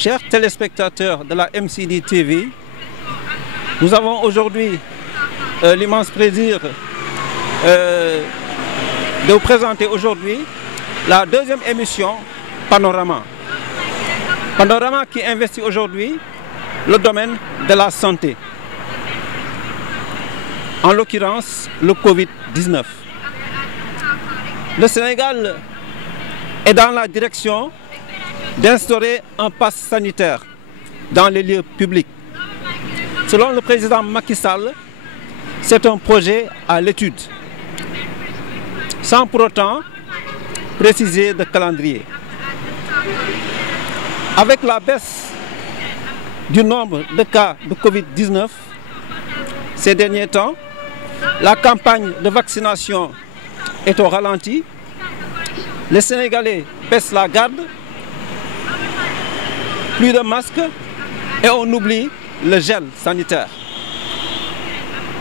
Chers téléspectateurs de la MCD TV, nous avons aujourd'hui l'immense plaisir de vous présenter aujourd'hui la deuxième émission Panorama. Panorama qui investit aujourd'hui le domaine de la santé, en l'occurrence le Covid-19. Le Sénégal est dans la direction d'instaurer un pass sanitaire dans les lieux publics. Selon le président Macky Sall, c'est un projet à l'étude, sans pour autant préciser de calendrier. Avec la baisse du nombre de cas de Covid-19 ces derniers temps, la campagne de vaccination est au ralenti. Les Sénégalais baissent la garde, plus de masques et on oublie le gel sanitaire.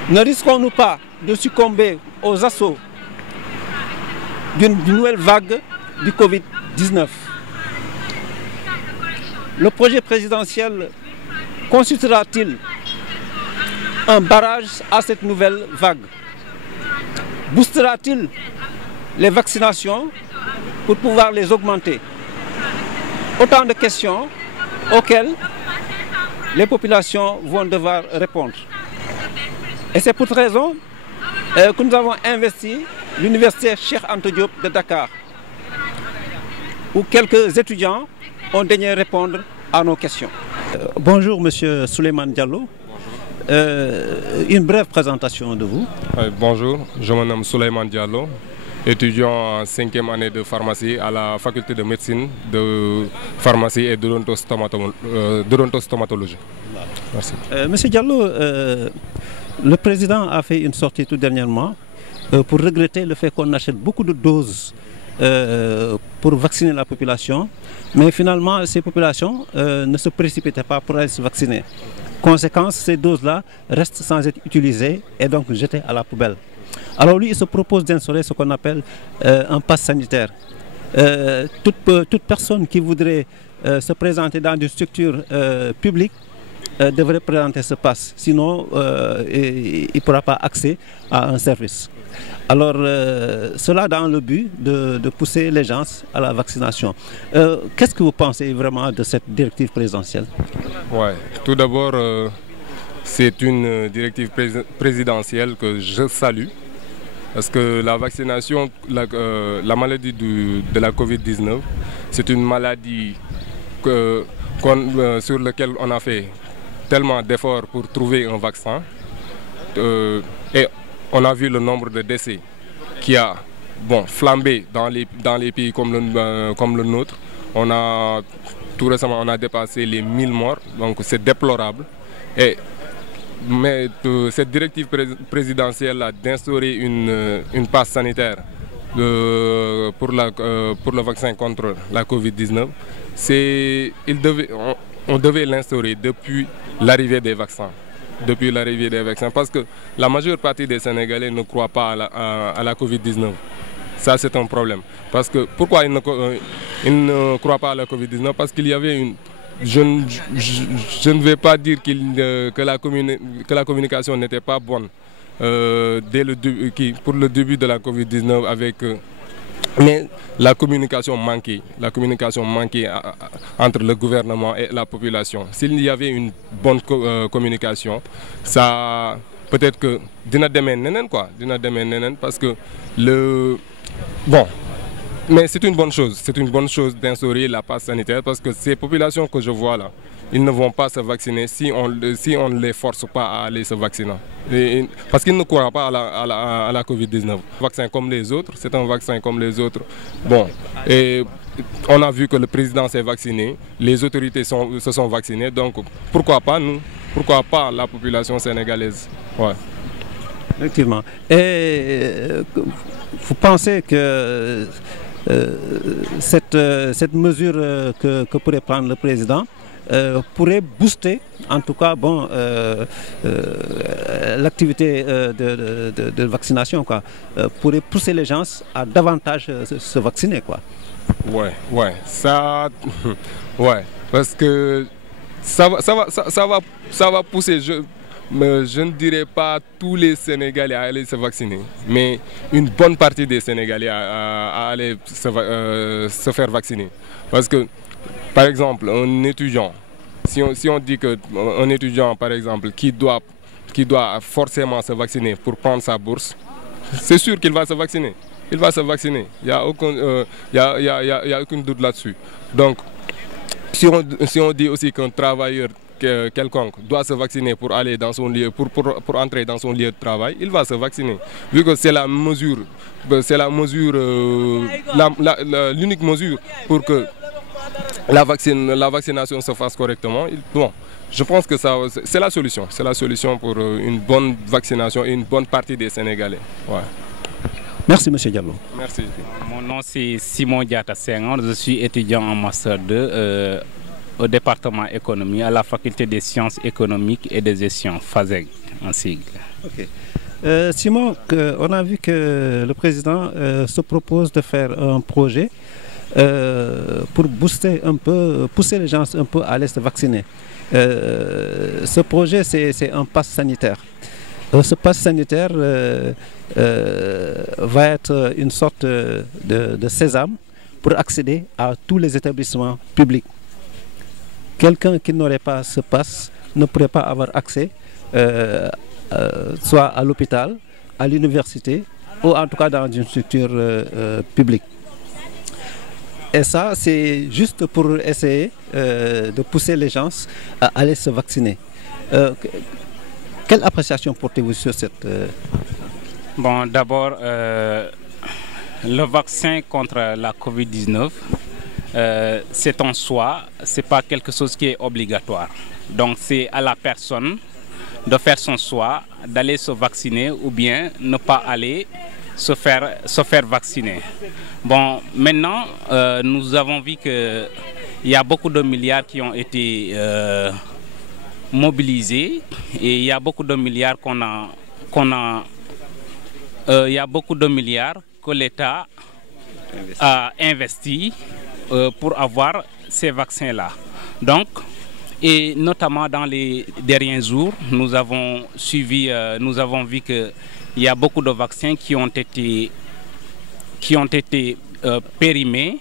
Ne risquons-nous pas de succomber aux assauts d'une nouvelle vague du Covid-19? Le projet présidentiel constituera-t-il un barrage à cette nouvelle vague? Boostera-t-il les vaccinations pour pouvoir les augmenter? Autant de questions auxquelles les populations vont devoir répondre. Et c'est pour cette raison que nous avons investi l'université Cheikh Anta Diop de Dakar, où quelques étudiants ont daigné répondre à nos questions. Bonjour Monsieur Souleymane Diallo. Une brève présentation de vous. Bonjour, je me nomme Souleymane Diallo, étudiant en 5e année de pharmacie à la faculté de médecine, de pharmacie et d'odontostomatologie. Merci. Monsieur Diallo, le président a fait une sortie tout dernièrement pour regretter le fait qu'on achète beaucoup de doses pour vacciner la population, mais finalement ces populations ne se précipitaient pas pour aller se vacciner. Conséquence, ces doses-là restent sans être utilisées et donc jetées à la poubelle. Alors lui, il se propose d'instaurer ce qu'on appelle un pass sanitaire. Toute personne qui voudrait se présenter dans une structure publique devrait présenter ce pass, sinon il ne pourra pas accéder à un service. Alors cela dans le but de pousser les gens à la vaccination. Qu'est-ce que vous pensez vraiment de cette directive présidentielle? Ouais. Tout d'abord, c'est une directive présidentielle que je salue. Parce que la vaccination, la maladie de la Covid-19, c'est une maladie sur laquelle on a fait tellement d'efforts pour trouver un vaccin. Et on a vu le nombre de décès qui a flambé dans les pays comme le nôtre. Tout récemment, on a dépassé les 1000 morts, donc c'est déplorable. Mais cette directive présidentielle d'instaurer une passe sanitaire pour le vaccin contre la Covid-19, on devait l'instaurer depuis l'arrivée des vaccins. Parce que la majeure partie des Sénégalais ne croient pas à la Covid-19. Ça, c'est un problème. Parce que pourquoi ils ne croient pas à la Covid-19? Parce qu'il y avait je ne vais pas dire que la communication n'était pas bonne pour le début de la Covid-19 mais la communication manquait entre le gouvernement et la population. S'il y avait une bonne communication, ça peut-être que dina demee neneen parce que mais c'est une bonne chose d'instaurer la passe sanitaire parce que ces populations que je vois là, ils ne vont pas se vacciner si on ne les force pas à aller se vacciner. Parce qu'ils ne croient pas à la Covid-19. Vaccin comme les autres, c'est un vaccin comme les autres. Et on a vu que le président s'est vacciné, les autorités se sont vaccinées, donc pourquoi pas nous? Pourquoi pas la population sénégalaise? Ouais. Effectivement. Et vous pensez que cette mesure que pourrait prendre le président pourrait booster, en tout cas, l'activité de vaccination, quoi, pourrait pousser les gens à davantage se vacciner, quoi. Ouais, ça, ouais. Parce que ça va pousser, mais je ne dirais pas tous les Sénégalais à aller se vacciner, mais une bonne partie des Sénégalais à aller se faire vacciner. Parce que, par exemple, un étudiant, si on dit qu'un étudiant, par exemple, qui doit forcément se vacciner pour prendre sa bourse, c'est sûr qu'il va se vacciner. Il va se vacciner. Il n'y a aucun doute là-dessus. Donc, si on dit aussi qu'un travailleur quelconque doit se vacciner pour aller dans son lieu, pour entrer dans son lieu de travail, il va se vacciner. Vu que c'est l'unique mesure pour que la vaccination se fasse correctement. Bon, je pense que c'est la solution. C'est la solution pour une bonne vaccination et une bonne partie des Sénégalais. Ouais. Merci, M. Diallo. Merci. Mon nom, c'est Simon Diata Senghor. Je suis étudiant en Master 2 au département économie à la faculté des sciences économiques et de gestion, FASEG en sigle. Okay. Simon, on a vu que le président se propose de faire un projet pour booster un peu, pousser les gens un peu à aller se vacciner. Ce projet, c'est un pass sanitaire. Ce pass sanitaire va être une sorte de sésame pour accéder à tous les établissements publics. Quelqu'un qui n'aurait pas ce pass ne pourrait pas avoir accès soit à l'hôpital, à l'université ou en tout cas dans une structure publique. Et ça, c'est juste pour essayer de pousser les gens à aller se vacciner. Quelle appréciation portez-vous sur cette... Bon, d'abord, le vaccin contre la COVID-19, c'est en soi, ce n'est pas quelque chose qui est obligatoire. Donc c'est à la personne de faire son choix, d'aller se vacciner ou bien ne pas aller se faire vacciner. Bon, maintenant, nous avons vu qu'il y a beaucoup de milliards qui ont été mobilisés et il y a beaucoup de milliards il y a beaucoup de milliards que l'État a investi pour avoir ces vaccins-là. Donc, et notamment dans les derniers jours, nous avons vu qu'il y a beaucoup de vaccins qui ont été périmés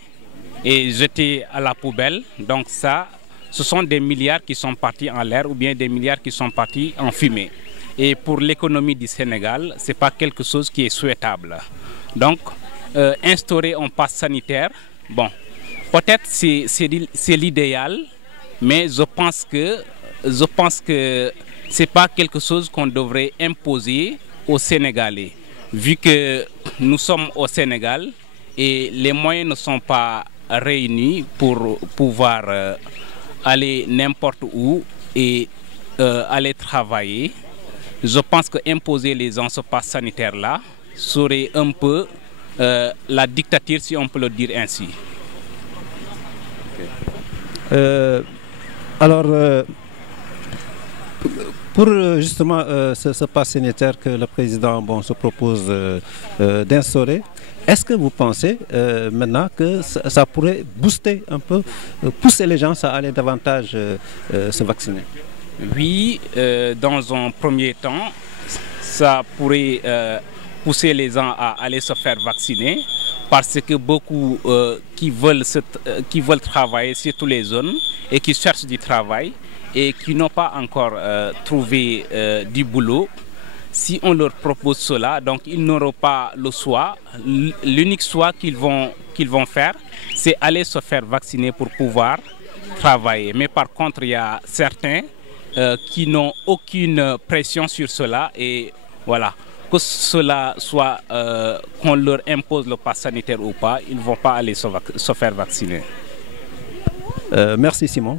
et jetés à la poubelle. Donc ça, ce sont des milliards qui sont partis en l'air ou bien des milliards qui sont partis en fumée. Et pour l'économie du Sénégal, ce n'est pas quelque chose qui est souhaitable. Donc, instaurer un pass sanitaire, bon, peut-être c'est l'idéal, mais je pense que ce n'est pas quelque chose qu'on devrait imposer aux Sénégalais. Vu que nous sommes au Sénégal et les moyens ne sont pas réunis pour pouvoir aller n'importe où et aller travailler, je pense qu'imposer les gens ce pass sanitaire-là serait un peu la dictature, si on peut le dire ainsi. Okay. Alors, pour justement ce pass sanitaire que le président se propose d'instaurer, est-ce que vous pensez maintenant que ça pourrait booster un peu, pousser les gens à aller davantage se vacciner? Oui, dans un premier temps, ça pourrait pousser les gens à aller se faire vacciner parce que beaucoup qui veulent travailler sur toutes les zones et qui cherchent du travail et qui n'ont pas encore trouvé du boulot, si on leur propose cela, donc ils n'auront pas le choix. L'unique choix qu'ils vont faire, c'est aller se faire vacciner pour pouvoir travailler. Mais par contre, il y a certains qui n'ont aucune pression sur cela et voilà. Que cela soit qu'on leur impose le pass sanitaire ou pas, ils ne vont pas aller se faire vacciner. Merci Simon.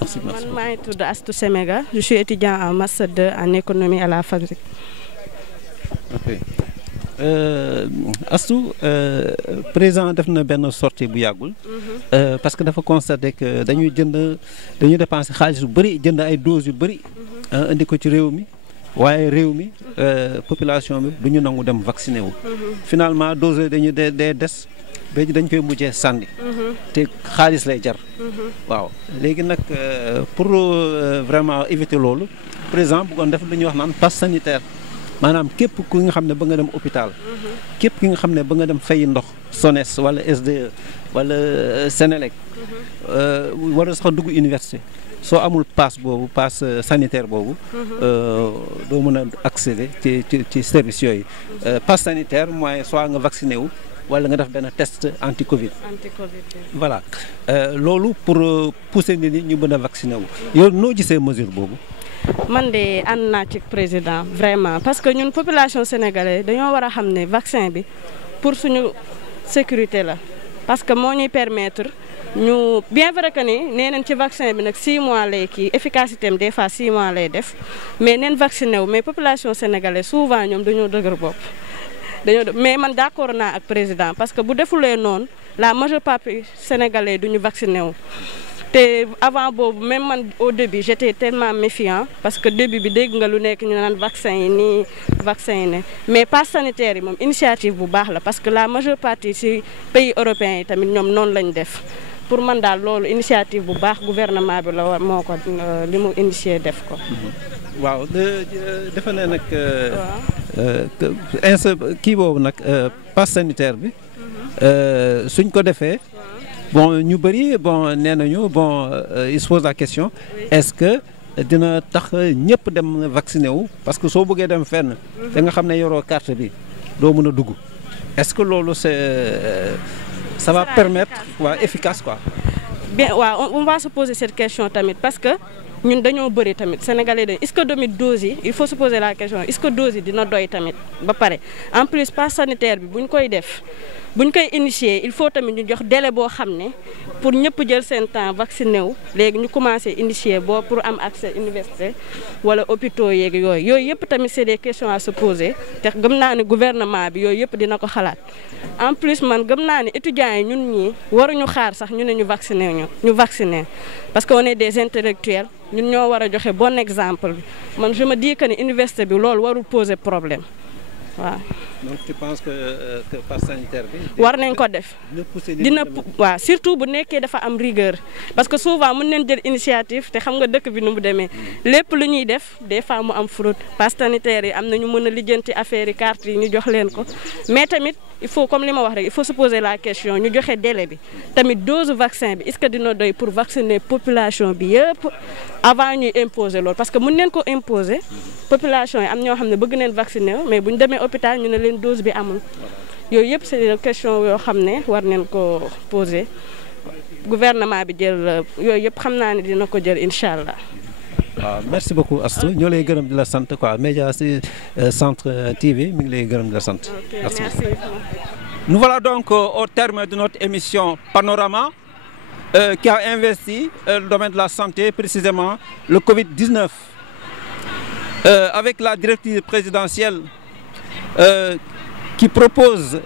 Merci. Je suis Astou Semega, je suis étudiant en Master 2 en économie à la FASEG. Ok. Astou, président def na benn sortie bu yàggul parce que dafa constaté que dañuy dépenser xaalis bu bëri jënd ay doses yu bëri indi ko ci réew mi. waaye réew mi population bi du ñu nangu dem vacciné wu. Finalement dose dañu des ba dañ koy mujjee sànni. te xaalis lay jar. waaw léegi nag pour vraiment éviter loolu président bëggoon def lu ñuy wax naan passe sanitaire maanaam képp ku nga xam ne ba nga dem hôpital. képp ki nga xam ne ba nga dem fay ndox SONES wala SDE wala Sénélec. wala sax dugg université. soo amul passe boobu passe sanitaire boobu. doo mën a accéder ci service yooyu. passe sanitaire mooy soit nga vacciné wu wala nga def benn test anti Covid. voilà loolu pour pousser nit ñi ñu mën a vacciné wu. yow noo gisee mesure boobu. man de ànd naa ci président vraiment parce que ñun population sénégalaise dañoo war a xam ne vaccin bi pour suñu sécurité la parce que moo ñuy permettre. ñu bien vrai que ni nee nañ ci vaccin bi nag 6 mois lay kii efficacité am des fois 6 mois lay def mais neen vacciné wu mais population sénégalaise souvent ñoom dañoo dëgër bopp mais man d'accord naa ak président parce que bu defulee noonu la majeure partie sénégalais duñu vacciné wu te avant boobu même man au début j'étais tellement méfiant parce que début bi dégg nga lu nekk ñu naan vaccin yi nii vaccin yi ne mais passe sanitaire yi moom initiative bu baax la parce que la majeure partie ci pays européens yi tamit ñoom noonu lañ def pour man daal loolu initiative bu baax gouvernement bi la war moo ko li mu initié def ko. waaw defe ne nag. kii boobu nag passe sanitaire bi. suñ ko defee. bon ñu bëri bon nee nañu bon il se pose la question est-ce que dina tax ñëpp dem vacciné wu parce que soo bëggee dem fenn. da nga xam ne yoroo carte bi doo mën a dugg est-ce que loolu ça va permettre efficace quoi. bien waaw on va se poser cette question tamit parce que ñun dañoo bëri tamit sénégalais dañ est-ce que tamit dose yi il faut se poser la question est-ce que dose yi dina doy tamit ba pare en plus passe sanitaire bi buñ koy def buñ koy initier il faut tamit ñu jox délai boo xam ne pour ñëpp jël seen temps vacciné wu léegi ñu commencé initier boo pour am accès université wala hôpitaux yeeg yooyu yëpp tamit c'est des questions à se poser te gëm naa ne gouvernement bi yooyu yëpp dina ko xalaat en plus man gëm naa ne étudiants yi ñun ñii waruñu xaar sax ñu ne ñu vacciner parce que on est des intellectuels ñun ñoo war a joxe bon exemple bi man je me dis que ne université bi loolu warul poser problème waaw. donc tu penses que passe sanitaire bi. war nañ ko def dina waaw surtout bu nekkee dafa am rigueur parce que souvent mën nañ jël initiative te xam nga dëkk bi nu mu demee lépp lu ñuy def des fois mu am fraude passe sanitaire yi am na ñu mën a lijjanti affaire yi carte yi ñu jox leen ko mais tamit il faut comme li ma wax rek il faut se poser la question ñu joxe délai bi tamit dose vaccin bi est-ce que dina doy pour vacciner population bi yëpp avant ñuy imposer loolu parce que mën neen ko imposer population yi am ñoo xam ne bëgg neen vacciner mais bu ñu demee hôpital ñu ne leen dose bi amul yooyu yëpp c'est une question yoo xam ne war neen ko poser gouvernement bi jël yooyu yëpp xam naa ne dina ko jël incha allah. waaw merci beaucoup Astou ñoo lay gërëm di la sant quoi Média Centre TV mi ngi lay gërëm di la sant. merci. Nous voilà donc au terme de notre émission Panorama qui a investi le domaine de la santé, précisément le Covid-19. Avec la directive présidentielle qui propose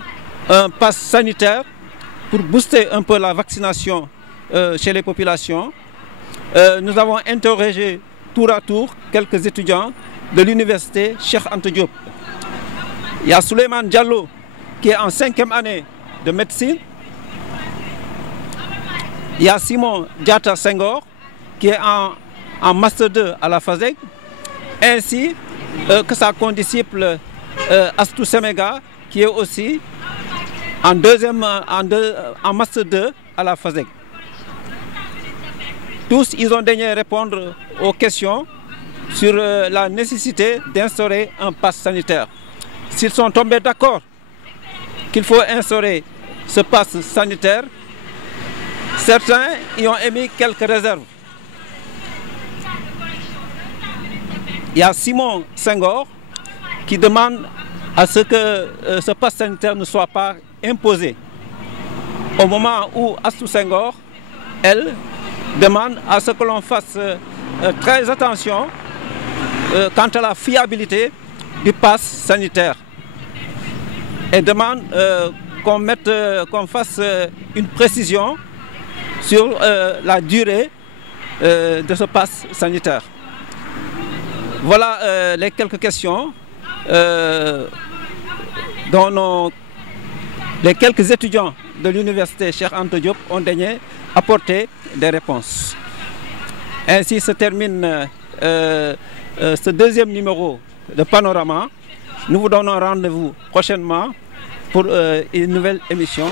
un pass sanitaire pour booster un peu la vaccination chez les populations. Nous avons interrogé tour à tour quelques étudiants de l'université Cheikh Anta Diop. Il y a Souleymane Diallo qui est en 5e année de médecine. Il y a Simon Diatta Senghor qui est en master 2 à la FASEG, ainsi que sa condisciple Astou Semega qui est aussi en master 2 à la FASEG. Tous, ils ont daigné répondre aux questions sur la nécessité d'instaurer un pass sanitaire. S'ils sont tombés d'accord qu'il faut instaurer ce pass sanitaire, certains y ont émis quelques réserves. Il y a Simon Senghor qui demande à ce que ce pass sanitaire ne soit pas imposé. Au moment où Astou Senghor, elle, demande à ce que l'on fasse très attention quant à la fiabilité du pass sanitaire et demande qu'on fasse une précision sur la durée de ce pass sanitaire. Voilà les quelques questions dont les quelques étudiants de l'université Cheikh Anta Diop ont daigné apporter des réponses. Ainsi se termine ce deuxième numéro de Panorama. Nous vous donnons rendez-vous prochainement pour une nouvelle émission.